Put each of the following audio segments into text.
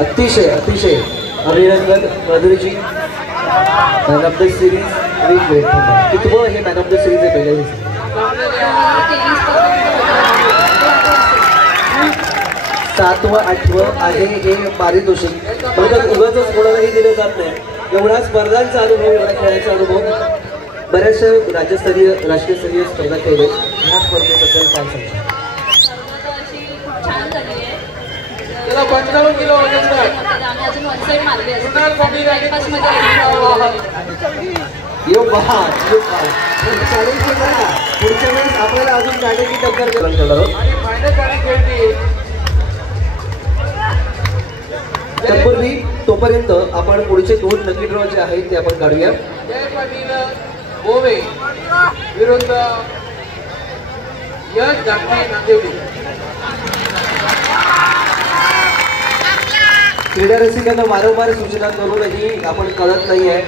अतिशय अतिशय अभिनंदन माधुरीजी. मॅन ऑफ द सिरीज कितवं हे मॅन ऑफ द सिरीज आहे पहिल्या दिवशी? 7वं 8वं आहे हे पारितोषिक. म्हणतात उगाच कोणालाही दिलं जात नाही. एवढा स्पर्धांचा अनुभव, एवढा खेळाचा अनुभव, बऱ्याचशा राज्यस्तरीय राष्ट्रीयस्तरीय स्पर्धा खेळले. ह्या स्पर्धेबद्दल काय सांगता? 55 किलो वजन पुढच्या वेळेस आपल्याला अजून गाडीची टक्कर करणार आहोत. तत्पूर्वी तोपर्यंत आपण पुढचे 2 लकी ड्रॉ जे आहेत ते आपण काढूया. जय पाटील गोवे विरुद्ध यश धाकटे नांदेवली. क्रीडा रसिकांना वारंवार सूचना करूनही आपण कळत नाही आहे.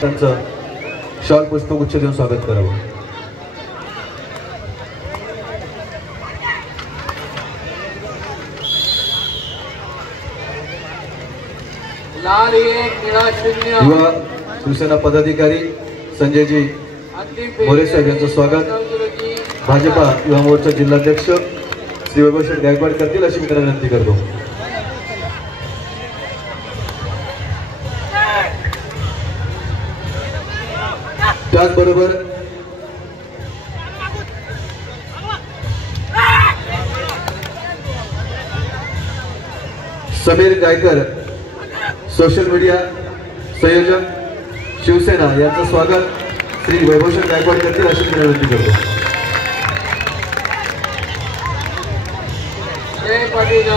त्यांचं शॉल पुष्पगुच्छ देऊन स्वागत करावं. लाल 1 निळा 0. युवा शिवसेना पदाधिकारी संजयजी मोरे साहेब यांचं स्वागत. भाजपा युवा मोर्चा जिल्हाध्यक्ष श्री वैभव गायकवाड करतील अशी मी त्यांना विनंती करतो. त्याचबरोबर समीर गायकर सोशल मीडिया संयोजक शिवसेना यांचं स्वागत श्री वैभव गायकवाड करतील अशी मी विनंती करतो. जय पाटील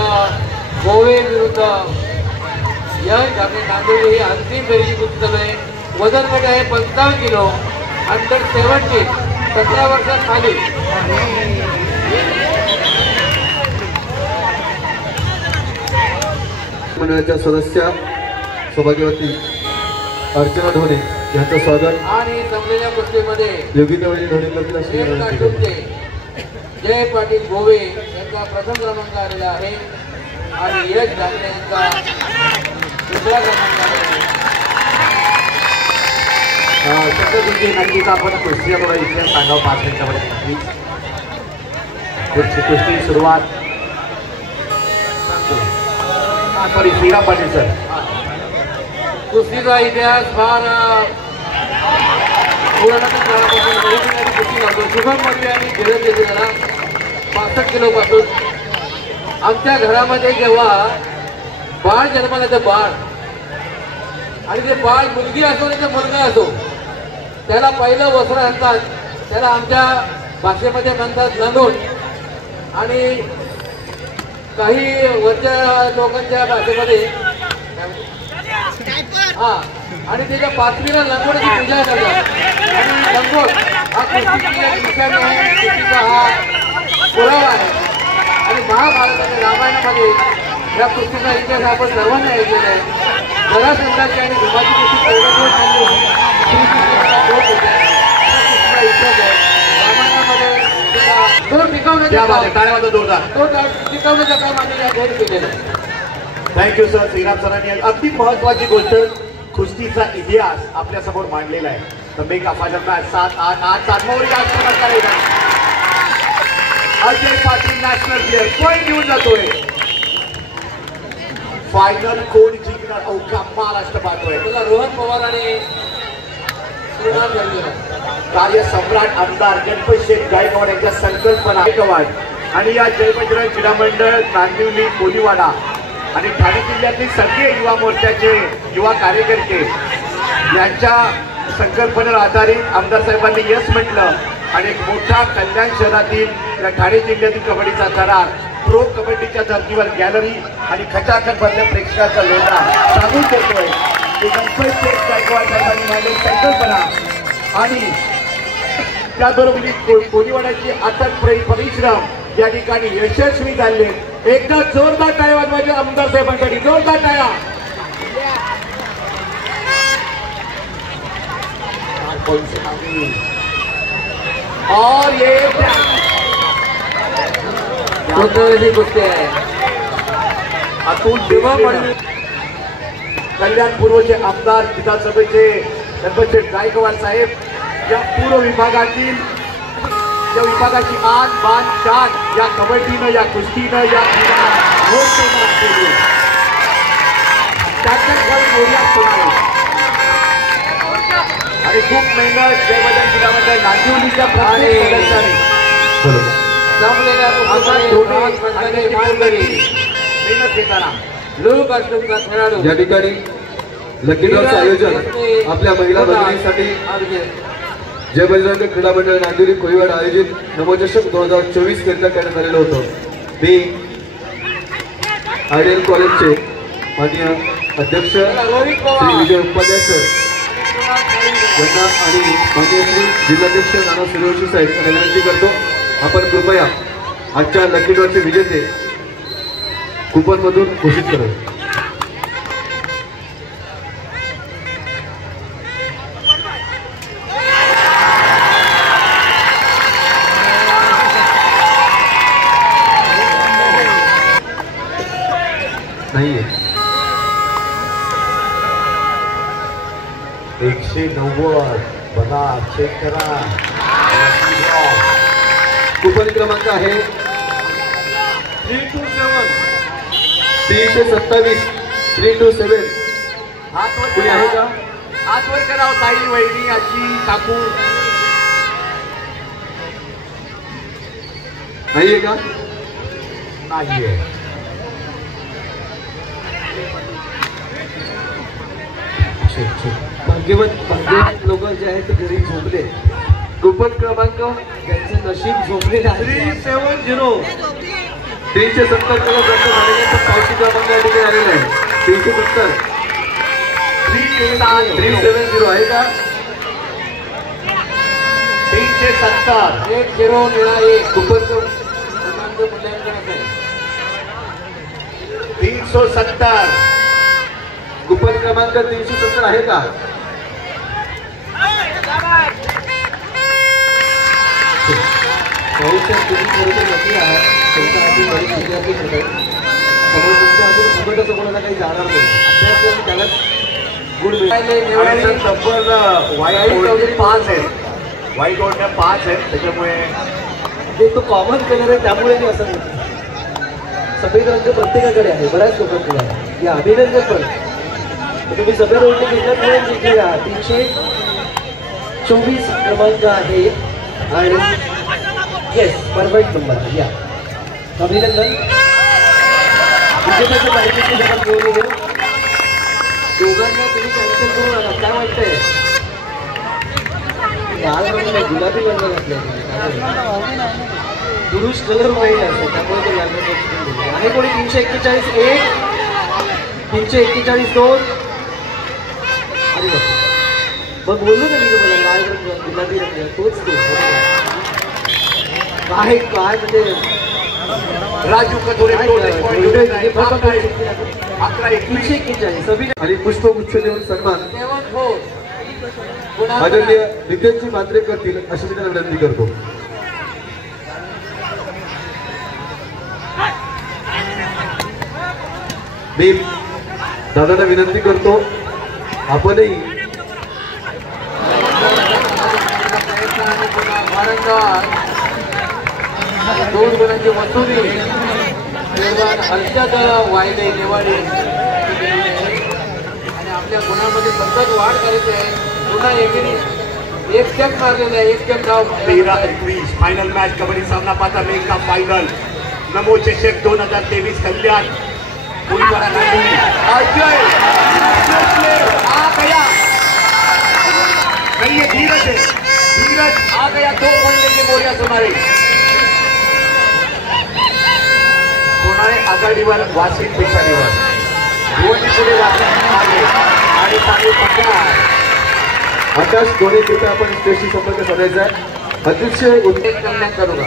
गोवे विरुद्ध यश धाकटे नांदेवली ही अंतिम फेरीची कुस्ती चालू आहे. वजन गट आहे 55 किलो. अंडर 17 17 वर्षाखाली. मंडळाच्या सदस्या सौभाग्यवती अर्चना ढोणे यांचं स्वागत. आणि जमलेल्या कुस्तीमध्ये योगितावली ढोणे करतील अशी विनंती करतो. जय पाटील गोवे यांचा प्रथम क्रमांक आलेला आहे आणि यश धाकटे यांचा दुसरा क्रमांक आलेला आहे. नक्कीच आपण कुस्ती इतिहास सांगावं 5 मिनिटामध्ये. कुस्ती सुरुवात सॉरी श्रीराम पाटील सर. कुस्तीचा इतिहास फार पुराणाच्या काळापासून कुस्ती लागतो. शुभम मोरे आणि धीरज येते जरा 65 किलो पासून. आमच्या घरामध्ये जेव्हा बाळ जन्माला येतं, बाळ आणि ते बाळ मुलगी असो नाही तर मुलगा असो, त्याला पहिलं वस्त्र आणतात. त्याला आमच्या भाषेमध्ये म्हणतात लंगोट आणि काही वरच्या लोकांच्या भाषेमध्ये आणि त्याच्या पाचवीला लंगोटाची पूजा करतात. आणि लंगोट हा कुस्तीची एक निशाणी आहे, कुस्तीचा हा पुरावा आहे. आणि महाभारताच्या रामायणामध्ये या कुस्तीचा इतिहास आपण सर्वांना ऐकलेला आहे. जरासंधाची आणि भीमाची कुस्ती पहिल्यांदा चालली होती. इतिहास आहे रामायणामध्ये. तो टिकवण्याच्या काम आम्ही या घरी केलेलं आहे. Thank you sir. श्रीराम सरांनी अगदी महत्वाची गोष्ट कुस्तीचा इतिहास आपल्या समोर मांडलेला आहे. तर मी काफाजरना 7-8 आत्मावरी आज Ajay Patil national player point घेऊन जातोय. फायनल कोण जिंकणार अवघा महाराष्ट्र पाहतोय. तुला रोहन पवार आणि कार्य सम्राट आमदार गणपत शेठ गायकवाड यांच्या संकल्पना गायकवाड आणि या जय बजरंग क्रीडा मंडळ नांदिवली कोलीवाडा आणि ठाणे जिल्ह्यातील सगळे युवा मोर्चाचे युवा कार्यकर्ते यांच्या संकल्पनेवर आधारित आमदार साहेबांनी यश म्हटलं आणि एक मोठा कल्याण शहरातील या ठाणे जिल्ह्यातील कबड्डीचा करार प्रो कबड्डीच्या धर्तीवर गॅलरी आणि खचाखच भरल्या प्रेक्षकाचा लोटा सांगून देतोय की गणपत शेठ गायकवाड साहेबांनी मांडलेली संकल्पना आणि त्याबरोबर कोलीवाड्याचे अथक परिश्रम या ठिकाणी यशस्वी झाले. एकदा जोरदार टाळ्या वाजवायच्या आमदार साहेबांसाठी. जोरदार टाळ्या. और ये कुस्ती आहे. अतुल देशमुख कल्याण पूर्वचे आमदार विधानसभेचे गणपत शेठ गायकवाड साहेब या पूर्व विभागातील या विभागाची आन बान शान या कबड्डीनं या कुस्तीनं या आणि खूप मेहनत जय बजरंग क्रीडा मंडळ नांदिवलीच्या प्रत्येक मेहनत घेताना लोक असलेला खेळाडू या ठिकाणी लकी ड्रॉचं आयोजन आपल्या महिला भगिनींसाठी जय बजरंग क्रीडा मंडळ नांदिवली कोळीवाडा आयोजित नवचषक 2024 करिता करण्यात आलेलं होतं. मी आयडियल कॉलेजचे माननीय अध्यक्ष श्री विजय उपाध्याय सर यांना आणि माननीय श्री जिल्हाध्यक्ष नाना सूर्यवंशी साहेब यांना विनंती करतो आपण कृपया आजच्या लकी ड्रॉचे विजेते कुपनमधून घोषित करा. नाहीये 190 बघा चेक करा. कुपन क्रमांक आहे 327 327. कुणी आहे का? आजवर करा ताई वहिनी आजी काकू. नाहीये का? नाहीये. भाग्यवान लोक जे आहेत ते घरी झोपले. कुपन क्रमांक त्यांचं नशीब झोपलेलं आहे. 370 किलो खर्च झालेले तर पावती क्रमांक या ठिकाणी आलेला आहे. 370 370 आहे का? 370 1091 कुपन मूल्यांकन आहे. 370 कुपन क्रमांक 370 आहे का? तुम्ही खरोखर नक्की आहात. तुमच्या हाती बरीच विद्यार्थी होतात त्यामुळे तुमच्या हातून फुकटच कोणाला काही जाणार नाही. अभ्यास करून त्यालाच गुण मिळाले. तब्बल व्हाईट बोर्ड 5 आहेत. व्हाईट बोर्ड 5 आहेत त्याच्यामुळे ते तो कॉमन कलर आहे त्यामुळे मी असं म्हणतो. सफेद रंग प्रत्येकाकडे आहे. बऱ्याच लोकांकडे आहे. या अभिनंदन पण तुम्ही सफेद रंग घेतल्यामुळे जिंकले आहात. 324 क्रमांक आहे आणि येस परफेक्ट नंबर. या अभिनंदन. विजेत्याच्या माहितीची जगात बोलू घेऊ. दोघांना तुम्ही कॅन्सल करू नका. काय वाटतंय? लाल रंग नाही गुलाबी रंग घातलाय. पुरुष कलर नाही असतो त्यामुळे तो लाल रंग आहे. कोणी 341 1 341 2. अरे मग बोललो ना मी तुम्हाला लाल रंग गुलाबी रंग तोच तो काय काय म्हणजे राजू कथोरे 341 आणि पुष्पगुच्छ देऊन सन्मान आदरणीय नितेशजी मात्रे करतील अशी मी त्यांना विनंती करतो. मी दादांना विनंती करतो आपणही 2 गुणांची वसुली निर्माण हर्षद वायदे नेवाडे आणि आपल्या गुणामध्ये सतत वाढ करायची आहे. पुन्हा एकेरी एक स्टेप मारलेला आहे. एक स्टेप नाव 13-21 फायनल मॅच कबड्डी सामना पाहता मेन का फायनल नमो चषक 2023 कल्याण पुलवाडा नांदिवली. अजय आ गया नहीं, ये धीरज है. धीरज आ गया 2 पॉइंट लेके मोर्या सोनारे. सोनारे आघाडीवर वासिम पेशारीवर दोन्ही पुढे वासिम मागे आणि चांगली पकड. आकाश दोन्ही कृपया आपण स्टेजशी संपर्क साधायचा आहे. अतिशय एक करण्यात करूंगा.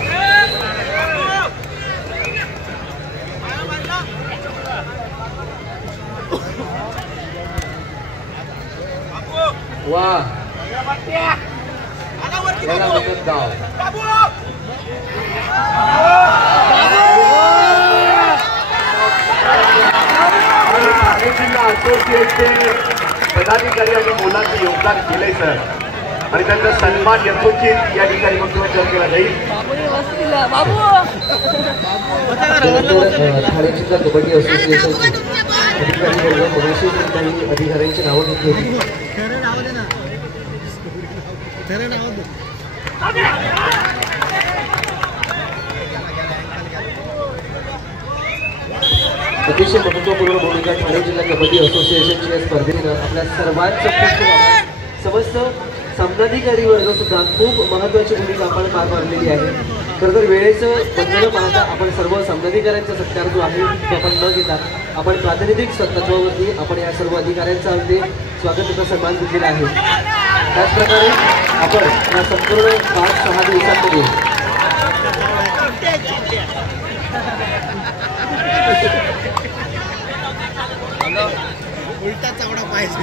वाह याला मदत गाव जिल्हा असोसिएटचे पदाधिकारी आणि मुलांचं योगदान केलंय सर आणि त्यांचा सन्मान यथोचित या ठिकाणी मंत्रिमंडळ केला जाईल. ठाणे जिल्हा कबड्डी असोसिएशनचे अधिकारी वर्ग मगाशी काही अधिकाऱ्यांची नावं घेतली होती. अतिशय महत्त्वपूर्ण भूमिका ठाणे जिल्हा कबड्डी असोसिएशनची या स्पर्धेनं आपल्या सर्वांचं खूप समस्त सामनाधिकारी वर्ग सुद्धा खूप महत्त्वाची भूमिका आपण पार पाडलेली आहे. खरं तर वेळेचं बंधनं पाहता आपण सर्व सामनाधिकाऱ्यांचा सत्कार जो आहे तो आपण न घेता आपण प्रातिनिधिक तत्वावरती आपण या सर्व अधिकाऱ्यांचा अगदी स्वागताचा सन्मान दिलेला आहे. त्याचप्रकारे आपण या संपूर्ण 5-6 दिवसांमध्ये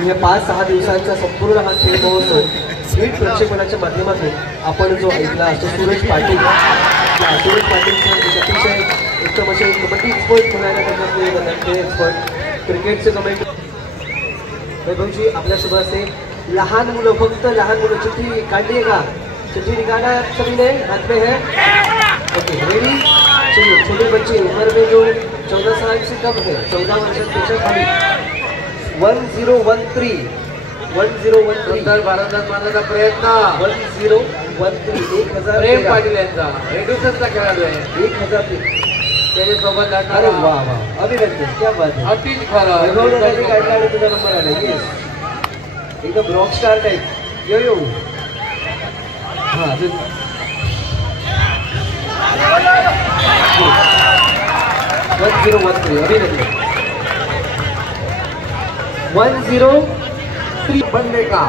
या 5-6 दिवसांचा संपूर्ण हा खेळ महोत्सव थेट प्रक्षेपणाच्या माध्यमातून आपण जो ऐकला असतो सूरज पाटील पाटीलचं अतिशय उत्तम असे कबड्डी एक्सपर्ट म्हणायला करण्यात एक्सपर्ट क्रिकेटचे कमेंट वैभवजी आपल्यासोबत असते. लहान मुलं फक्त लहान मुलं चिठ्ठी काढली आहे का? चिठ्ठी निकाला सभी ने हाथ में है. Okay ready. चलिए छोटे बच्चे उम्र में जो 14 साल से कम है 14 वर्षांपेक्षा खाली 1013 भारतात मारण्याचा प्रयत्न 1013 1000 प्रेम पाटील यांचा रेड्युसरचा खेळाडू आहे. 1000 त्याच्यासोबत अरे वा वा अभिनंदन क्या बात है. अतिच खरं काढला आणि तुझा नंबर आला. येस एकदम रॉक स्टार टाईप. यो यो हां अजून 1013 अभिनंदन. 103 बनने का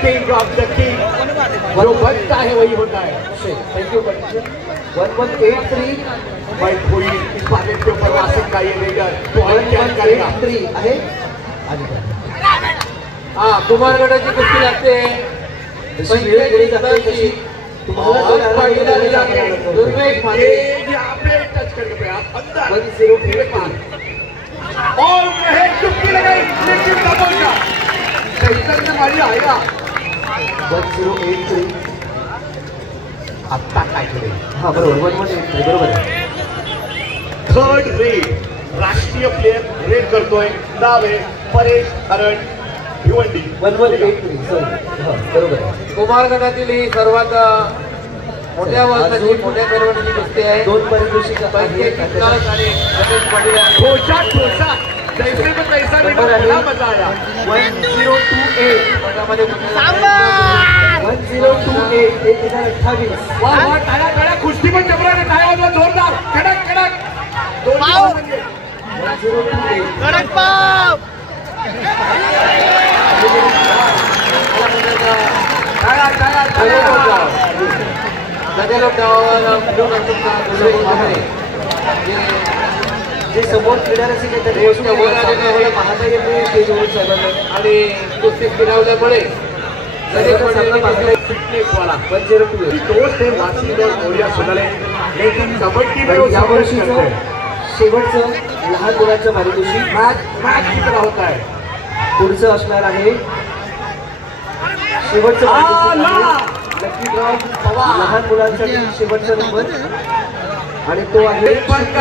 किंग ऑफ द किंग जो बनता है वही होता है. थैंक यू 1183 भाई कोई इस बात के ऊपर वासिम का ये लीडर तो क्या करेगा. 1183 आहे. हा कुमार गटाची कुस्ती लागते. टच करके अंदर 1083 और चुटकी लगाई लेकिन चैतन्य मारी आएगा. 1083 आत्ता काय केले. हा बरोबर 1183 बरोबर आहे. थर्ड रेड राष्ट्रीय प्लेयर रेड करतोय. नाव आहे परेश हरण भिवंडी. 1183 सॉरी हा बरोबर आहे. कुमार गटातील ही सर्वात मोठ्या वजनाची मोठ्या पैलवानाची कुस्ती आहे. 2 पारितोषिक आणि गणेश पाटील ठोसा ठोसा जैसे में पैसा नंबर आहे मिला मजा आया. 1028 गटामध्ये 1028 1028 वाह वाह टाळ्या टाळ्या कुस्ती पण जबरा आहे. टाळ्या वाजवा जोरदार कडक कडक. 1028 कडक पाव. टाळ्या टाळ्या टाळ्या. जे समोर क्रीडा रसिक आहेत त्यांना पाहता येत नाही स्टेजवर साहेबांना. आणि कुस्ती फिरवल्यामुळे फिटनेसवाला 1028 दोस्त है वासिम और मोरिया सुनाले लेकिन कबड्डी में वो या संघर्ष वर्षीचं करते हैं. शेवटचं लहान मुलांचं पारितोषिक मैच मैच की तरह होता है. पुढचं असणार आहे. शेवटचं पारितोषिक आहे लकी ड्रॉ लहान मुलांसाठी शेवटचा नंबर आणि तो आहे 1-0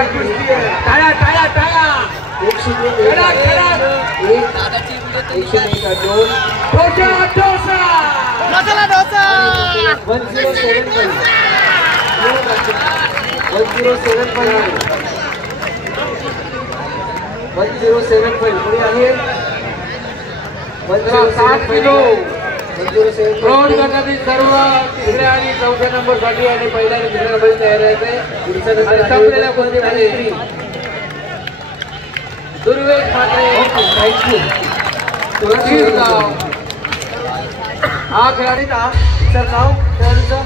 107 कोणी आहे 7 किलो रोड गटातील सर्व तिसऱ्या आणि चौथ्या नंबर साठी आणि पहिल्या आणि दुसऱ्या नंबर तयार आहे संपलेल्या कुस्तीमध्ये दुर्वेश मात्रे हा खेळाडू का सर नाव खेळाडूचं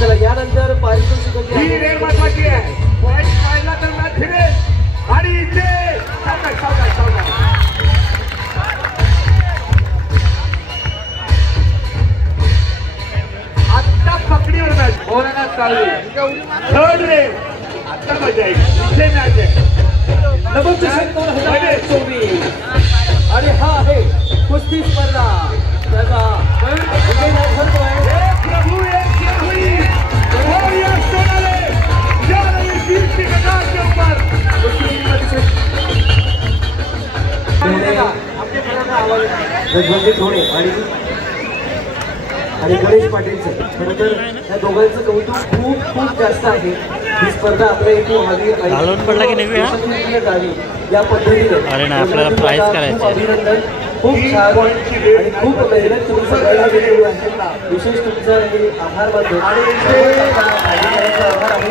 चला यानंतर पारितोषिकाची ही रेड महत्वाची आहे. पॉईंट काढला तर मॅच फिरेल आणि इथे आत्ता पकडीवर मॅच भोलानाथ काळवी थर्ड रेड आत्ता मजा येईल. इथे मॅच आहे. नंबर 2024 आणि हा आहे कुस्ती स्पर्धा त्याचा प्रभू एक क्या हुई और ये सोनाले जा रही वीर की कतार के ऊपर रजवंती धोणे आणि गणेश पाटीलचं खरं तर या दोघांचं कौतुक खूप खूप जास्त आहे. ही स्पर्धा आपल्या इथे व्हावी या पद्धतीने अरे ना आपल्याला प्राइस करायचं खूप अभिनंदन. खूप छान आणि खूप मेहनत तुम्ही सगळ्यांना केलेली आहे. विशेष तुमचा हे आभार मानतो आणि आभार आहे.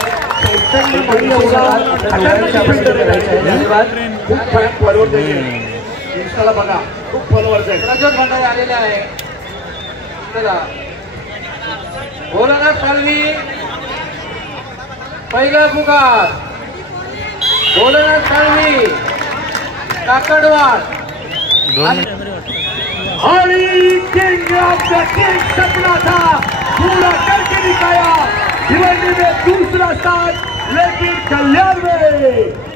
धन्यवाद. खूप फॉलोअर्स आहे. इंस्टाला बघा खूप फॉलोअर्स आहेत. प्रज्वल भंडारे आलेले आहे. चला भोलानाथ काळवी पहिला पुकार भोलानाथ काळवी काकडवाड और king of the king Sapna था पूरा करके दिखाया. भिवंडी में दूसरा स्थान लेकिन कल्याण में